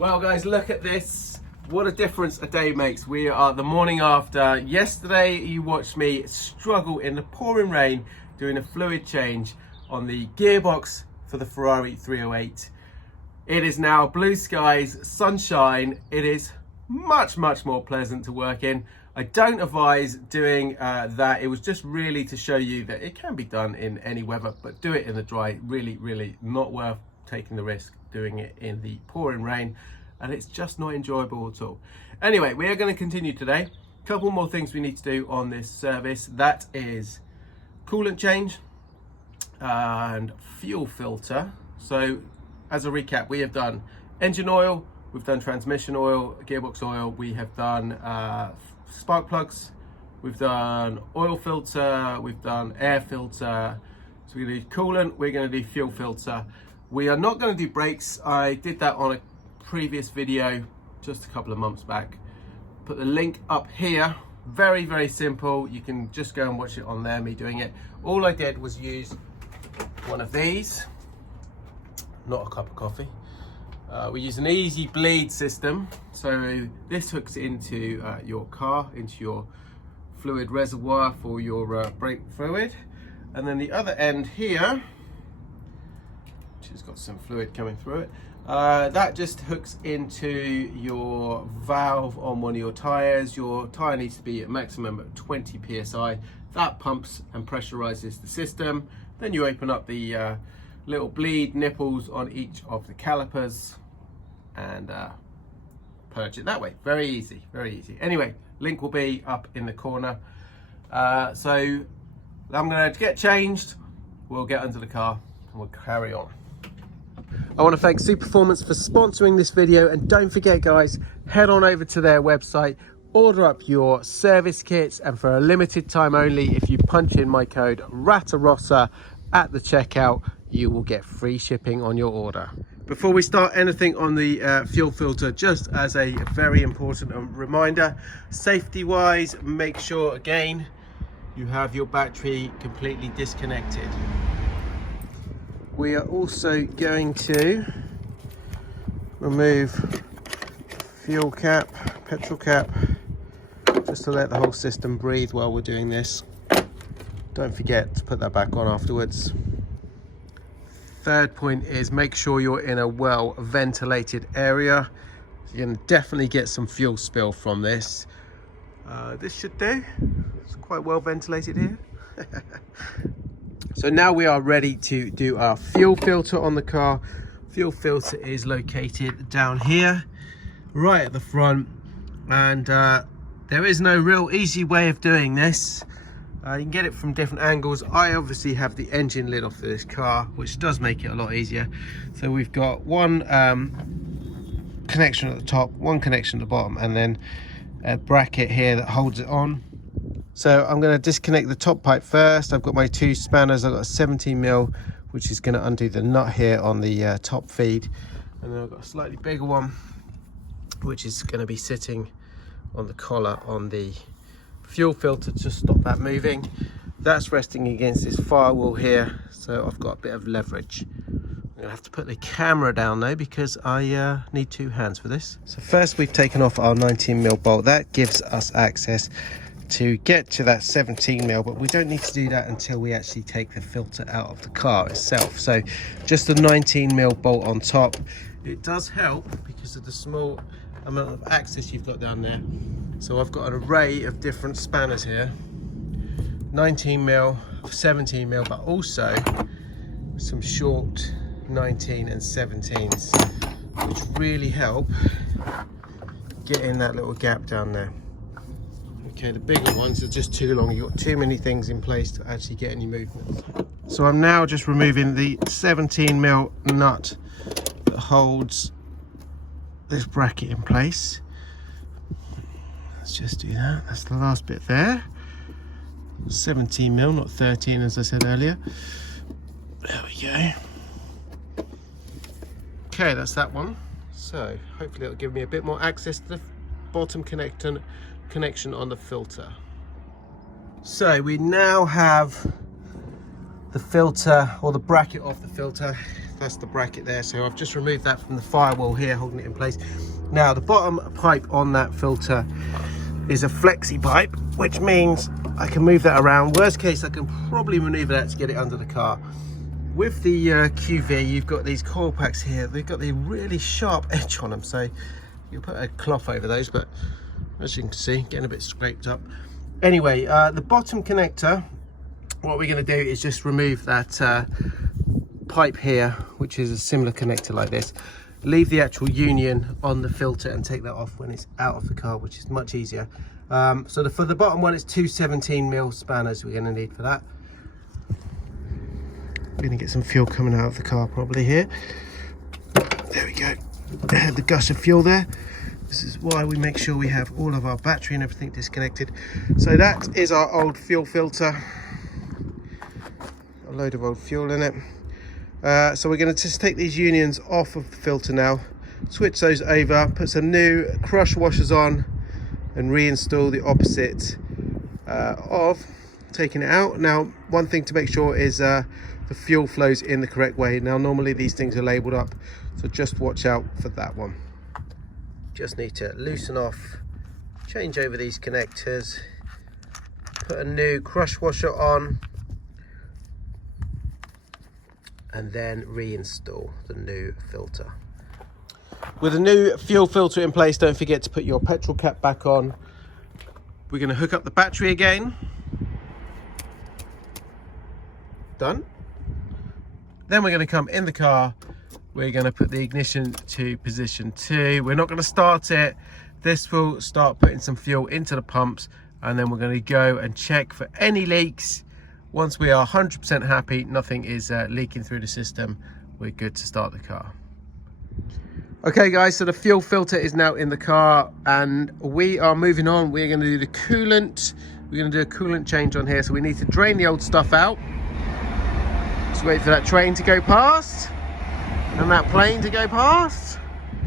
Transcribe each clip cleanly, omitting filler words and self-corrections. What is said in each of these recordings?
Well guys, look at this. What a difference a day makes. We are the morning after. Yesterday you watched me struggle in the pouring rain doing a fluid change on the gearbox for the Ferrari 308. It is now blue skies, sunshine. It is much more pleasant to work in. I don't advise doing that. It was just really to show you that it can be done in any weather, but do it in the dry. Really not worth taking the risk doing it in the pouring rain, and it's just not enjoyable at all. Anyway, we are going to continue today. A couple more things we need to do on this service. That is coolant change and fuel filter. So as a recap, we have done engine oil, we've done transmission oil, gearbox oil, we have done spark plugs, we've done oil filter, we've done air filter. So we're going to do coolant, we're going to do fuel filter. We are not going to do brakes. I did that on a previous video just a couple of months back. Put the link up here. Very simple. You can just go and watch it on there, me doing it. All I did was use one of these, not a cup of coffee. We use an easy bleed system. So this hooks into your car, into your fluid reservoir for your brake fluid. And then the other end here, which has got some fluid coming through it, that just hooks into your valve on one of your tires. Your tire needs to be at maximum at 20 psi. That pumps and pressurizes the system. Then you open up the little bleed nipples on each of the calipers and purge it that way. Very easy. Anyway, link will be up in the corner. So I'm going to get changed. We'll get under the car and we'll carry on. I want to thank Superformance for sponsoring this video, and don't forget guys, head on over to their website, order up your service kits, and for a limited time only, if you punch in my code Ratarossa at the checkout, you will get free shipping on your order. Before we start anything on the fuel filter, just as a very important reminder, safety wise, make sure again you have your battery completely disconnected. We are also going to remove fuel cap, petrol cap, just to let the whole system breathe while we're doing this. Don't forget to put that back on afterwards. Third point is make sure you're in a well ventilated area. You can definitely get some fuel spill from this. This should do. It's quite well ventilated here. So now we are ready to do our fuel filter on the car. Fuel filter is located down here, right at the front, and there is no real easy way of doing this. You can get it from different angles. I obviously have the engine lid off of this car, which does make it a lot easier. So we've got one connection at the top, one connection at the bottom, and then a bracket here that holds it on. So I'm going to disconnect the top pipe first. I've got my two spanners. I've got a 17mm, which is going to undo the nut here on the top feed. And then I've got a slightly bigger one, which is going to be sitting on the collar on the fuel filter to stop that moving. That's resting against this firewall here, so I've got a bit of leverage. I'm going to have to put the camera down though, because I need two hands for this. So first we've taken off our 19mm bolt. That gives us access to get to that 17mm, but we don't need to do that until we actually take the filter out of the car itself. So just the 19mm bolt on top. It does help because of the small amount of access you've got down there. So I've got an array of different spanners here, 19mm, 17mm, but also some short 19 and 17s, which really help get in that little gap down there. Okay, the bigger ones are just too long. You've got too many things in place to actually get any movement. So I'm now just removing the 17mm nut that holds this bracket in place. Let's just do that. That's the last bit there. 17mm, not 13 as I said earlier. There we go. Okay, that's that one. So hopefully it'll give me a bit more access to the bottom connection on the filter. So we now have the filter, or the bracket off the filter. That's the bracket there, so I've just removed that from the firewall here, holding it in place. Now the bottom pipe on that filter is a flexi pipe, which means I can move that around. Worst case, I can probably maneuver that to get it under the car. With the QV, you've got these coil packs here. They've got the really sharp edge on them, so you'll put a cloth over those, but as you can see, getting a bit scraped up. Anyway, the bottom connector, what we're going to do is just remove that pipe here, which is a similar connector like this. Leave the actual union on the filter and take that off when it's out of the car, which is much easier. So for the bottom one, it's two 17mm spanners we're going to need for that. We're going to get some fuel coming out of the car probably here. There we go. I had the gush of fuel there. This is why we make sure we have all of our battery and everything disconnected. So that is our old fuel filter. A load of old fuel in it. So we're going to just take these unions off of the filter now, switch those over, put some new crush washers on, and reinstall the opposite of taking it out. Now, one thing to make sure is the fuel flows in the correct way. Now, normally these things are labeled up, so just watch out for that one. Just need to loosen off, change over these connectors, put a new crush washer on, and then reinstall the new filter. With a new fuel filter in place, don't forget to put your petrol cap back on. We're going to hook up the battery again. Done. Then we're going to come in the car. We're going to put the ignition to position 2. We're not going to start it. This will start putting some fuel into the pumps, and then we're going to go and check for any leaks. Once we are 100% happy, nothing is leaking through the system, we're good to start the car. Okay guys, so the fuel filter is now in the car and we are moving on. We're going to do the coolant. We're going to do a coolant change on here, so we need to drain the old stuff out. Just wait for that train to go past and that plane to go past.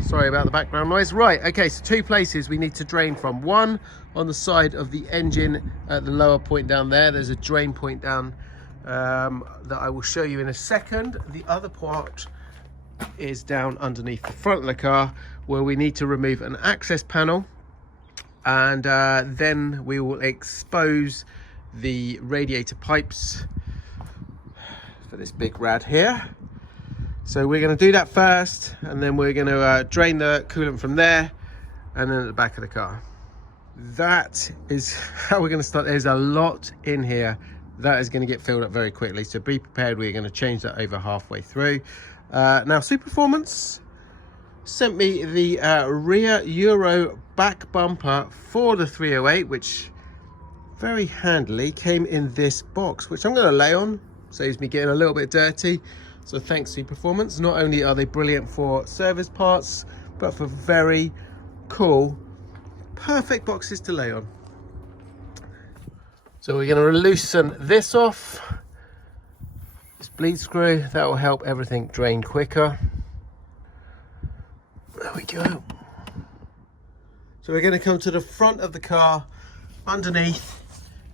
Sorry about the background noise. Right, okay, so two places we need to drain from. One on the side of the engine at the lower point down there. There's a drain point down that I will show you in a second. The other part is down underneath the front of the car, where we need to remove an access panel, and then we will expose the radiator pipes for this big rad here. So we're going to do that first, and then we're going to drain the coolant from there and then at the back of the car. That is how we're going to start. There's a lot in here that is going to get filled up very quickly, so be prepared. We're going to change that over halfway through. Now, Superformance sent me the rear Euro back bumper for the 308, which very handily came in this box, which I'm going to lay on. Saves me getting a little bit dirty. So thanks Superformance. Not only are they brilliant for service parts, but for very cool, perfect boxes to lay on. So we're going to loosen this off. This bleed screw, that will help everything drain quicker. There we go. So we're going to come to the front of the car. Underneath,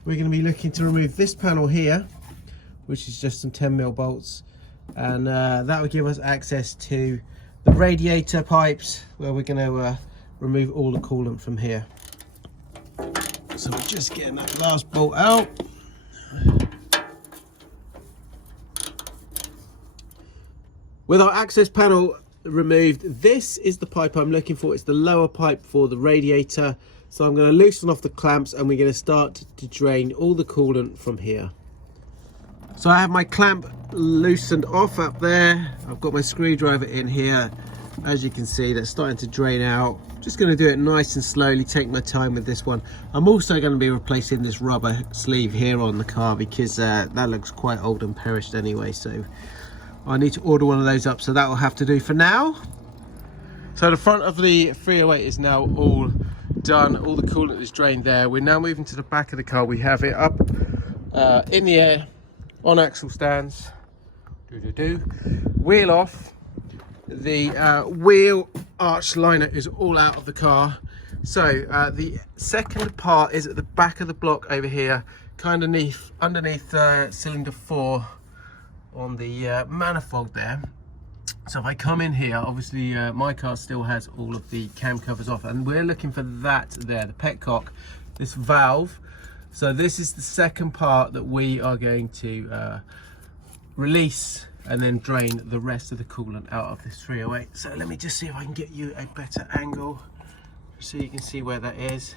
we're going to be looking to remove this panel here, which is just some 10mm bolts. And that will give us access to the radiator pipes, where we're going to remove all the coolant from here. So we're just getting that last bolt out. With our access panel removed, this is the pipe I'm looking for. It's the lower pipe for the radiator. So I'm going to loosen off the clamps and we're going to start to drain all the coolant from here. So I have my clamp loosened off up there. I've got my screwdriver in here. As you can see, that's starting to drain out. Just going to do it nice and slowly, take my time with this one. I'm also going to be replacing this rubber sleeve here on the car, because that looks quite old and perished anyway. So I need to order one of those up, so that will have to do for now. So the front of the 308 is now all done. All the coolant is drained there. We're now moving to the back of the car. We have it up in the air on axle stands. Wheel off. The wheel arch liner is all out of the car. So the second part is at the back of the block over here, kind of underneath cylinder 4 on the manifold there. So if I come in here, obviously my car still has all of the cam covers off, and we're looking for that there, the petcock, this valve. So this is the second part that we are going to release and then drain the rest of the coolant out of this 308. So let me just see if I can get you a better angle so you can see where that is.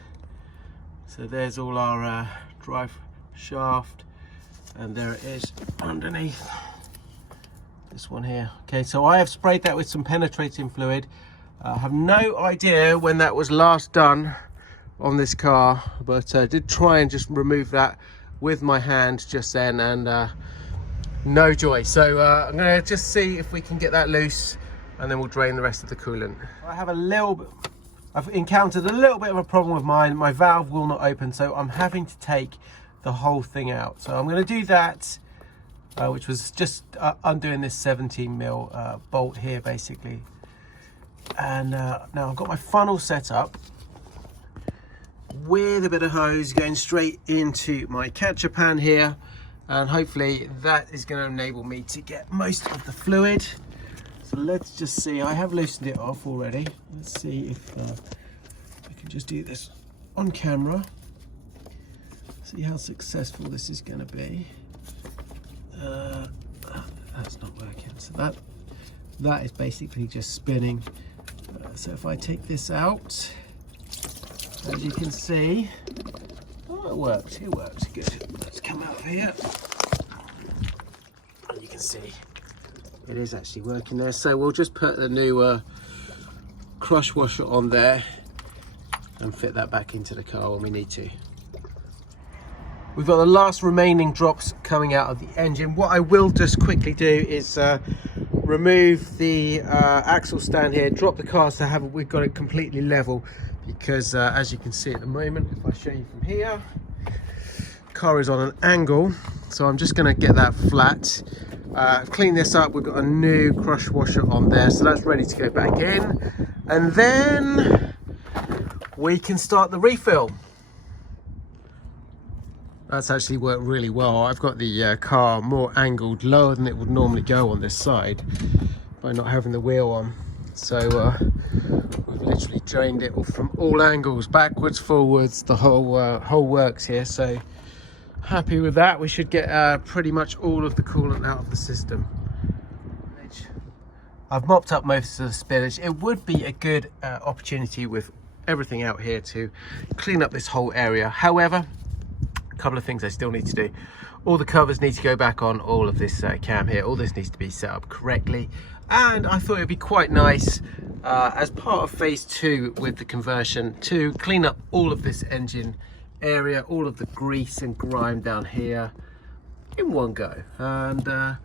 So there's all our drive shaft, and there it is underneath this one here. Okay, so I have sprayed that with some penetrating fluid. I have no idea when that was last done on this car, but I did try and just remove that with my hand just then, and no joy. So I'm gonna just see if we can get that loose, and then we'll drain the rest of the coolant. I have a little bit, I've encountered a little bit of a problem with mine. My valve will not open, so I'm having to take the whole thing out. So I'm gonna do that, which was just undoing this 17mm bolt here basically. And now I've got my funnel set up with a bit of hose going straight into my catcher pan here, and hopefully that is going to enable me to get most of the fluid. So let's just see, I have loosened it off already. Let's see if I can just do this on camera, see how successful this is going to be. That's not working, so that is basically just spinning. So if I take this out, as you can see, oh, it works, good. Let's come out here. You can see it is actually working there. So we'll just put the new crush washer on there and fit that back into the car when we need to. We've got the last remaining drops coming out of the engine. What I will just quickly do is remove the axle stand here, drop the car so we've got it completely level, because as you can see at the moment, if I show you from here, the car is on an angle, so I'm just going to get that flat. Clean this up. We've got a new crush washer on there, so that's ready to go back in, and then we can start the refill. That's actually worked really well. I've got the car more angled lower than it would normally go on this side by not having the wheel on. So we've literally drained it from all angles, backwards, forwards, the whole works here. So happy with that. We should get pretty much all of the coolant out of the system. I've mopped up most of the spillage. It would be a good opportunity with everything out here to clean up this whole area. However, a couple of things I still need to do. All the covers need to go back on all of this cam here. All this needs to be set up correctly, and I thought it'd be quite nice as part of phase 2 with the conversion to clean up all of this engine area, all of the grease and grime down here in one go. And I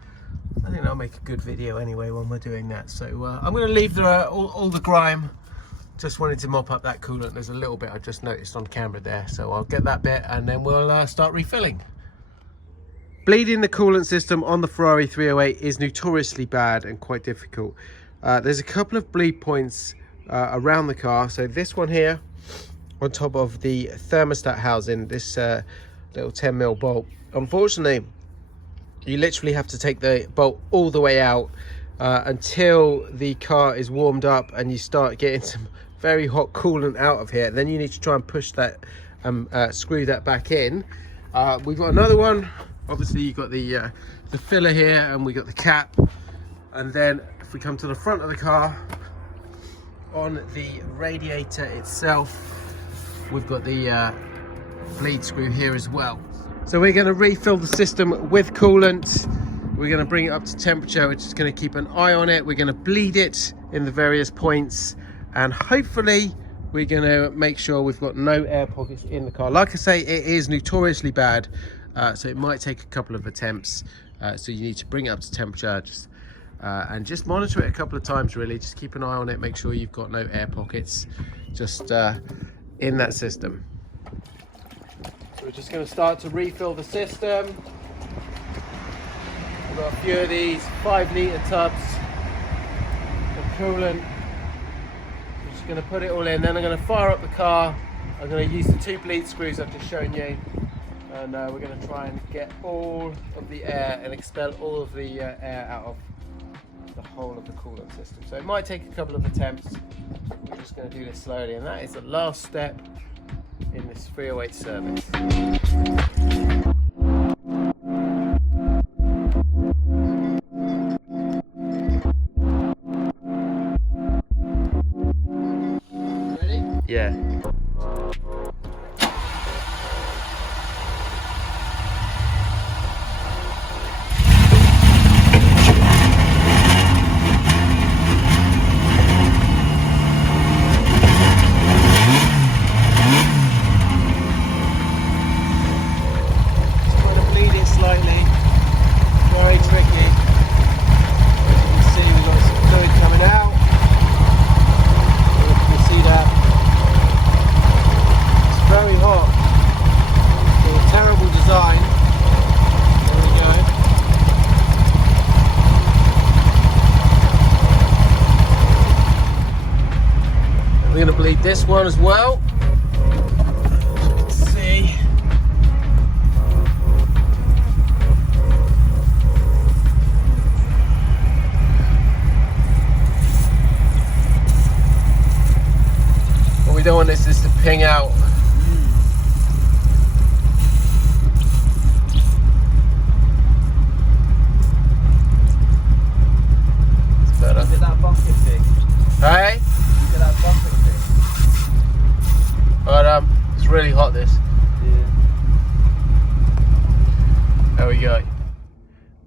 think that'll make a good video anyway when we're doing that. So I'm going to leave all the grime. Just wanted to mop up that coolant. There's a little bit I just noticed on camera there, so I'll get that bit and then we'll start refilling. Bleeding the coolant system on the Ferrari 308 is notoriously bad and quite difficult. There's a couple of bleed points around the car. So this one here on top of the thermostat housing, this little 10mm bolt. Unfortunately, you literally have to take the bolt all the way out until the car is warmed up and you start getting some very hot coolant out of here. Then you need to try and push that, screw that back in. We've got another one. Obviously you've got the filler here, and we got the cap. And then if we come to the front of the car, on the radiator itself, we've got the bleed screw here as well. So we're going to refill the system with coolant. We're going to bring it up to temperature, which is going to keep an eye on it. We're going to bleed it in the various points, and hopefully we're going to make sure we've got no air pockets in the car. Like I say, it is notoriously bad, so it might take a couple of attempts. So you need to bring it up to temperature and just monitor it a couple of times, really. Just keep an eye on it, make sure you've got no air pockets just in that system. So we're just going to start to refill the system. We've got a few of these 5-litre tubs of coolant. I'm just going to put it all in, then I'm going to fire up the car. I'm going to use the 2 bleed screws I've just shown you, and we're going to try and get all of the air and expel all of the air out of the whole of the coolant system. So it might take a couple of attempts. We're just going to do this slowly, and that is the last step in this 308 service. Ready? Yeah. We're going to bleed this one as well. Let's see. What we don't want is this to ping out. It's better. Look at that bucket thing. Hey? Look at that bucket thing. But it's really hot, this. Yeah. There we go.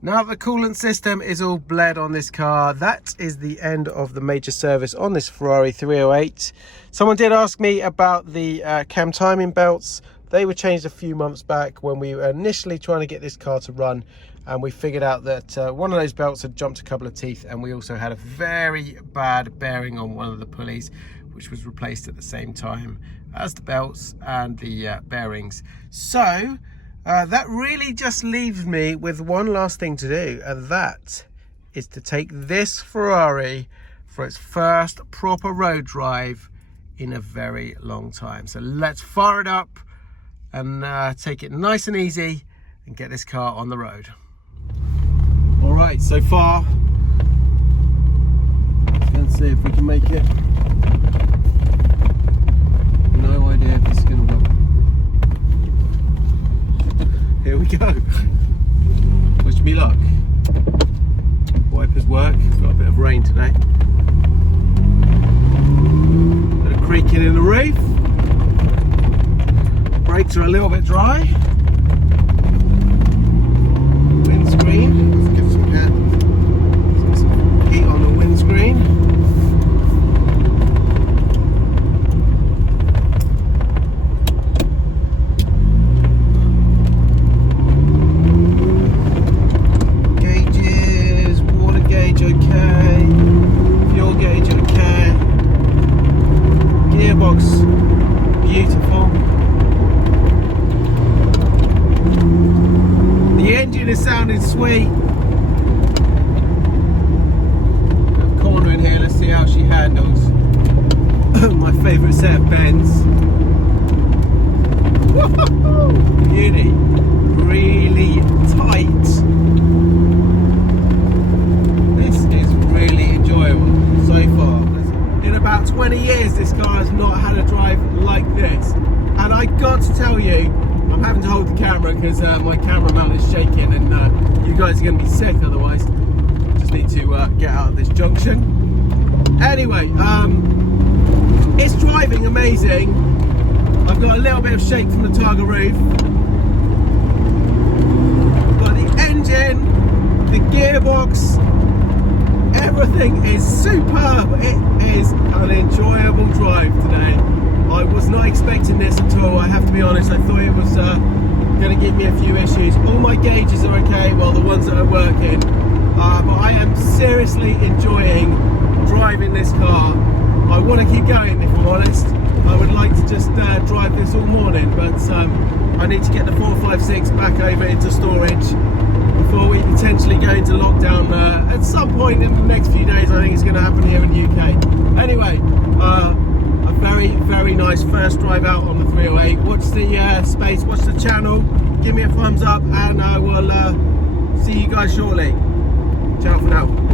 Now the coolant system is all bled on this car, that is the end of the major service on this Ferrari 308. Someone did ask me about the cam timing belts. They were changed a few months back when we were initially trying to get this car to run, and we figured out that one of those belts had jumped a couple of teeth, and we also had a very bad bearing on one of the pulleys, which was replaced at the same time as the belts and the bearings. So that really just leaves me with one last thing to do, and that is to take this Ferrari for its first proper road drive in a very long time. So let's fire it up and take it nice and easy and get this car on the road. All right, so far, let's see if we can make it. No idea if this is going to work. Here we go. Wish me luck. Wipers work. Got a bit of rain today. Bit of creaking in the roof. Brakes are a little bit dry. Windscreen. Let's get some heat on the windscreen. Beautiful. The engine is sounding sweet. Corner in here, let's see how she handles. My favourite set of bends. Woohoo! Beauty. Really tight. This is really enjoyable so far. In about 20 years, this car has not had a drive like this. And I got to tell you, I'm having to hold the camera because my camera mount is shaking, and you guys are going to be sick otherwise. Just need to get out of this junction. Anyway, it's driving amazing. I've got a little bit of shake from the Targa roof. But the engine, the gearbox, everything is superb. It is an enjoyable drive today. I was not expecting this at all, I have to be honest. I thought it was going to give me a few issues. All my gauges are okay, well, the ones that are working. But I am seriously enjoying driving this car. I want to keep going, if I'm honest. I would like to just drive this all morning, but I need to get the 456 back over into storage before we potentially go into lockdown at some point in the next few days. I think it's going to happen here in the UK. Anyway, a very, very nice nice first drive out on the 308. Watch the space, watch the channel, give me a thumbs up, and I will see you guys shortly. Ciao for now.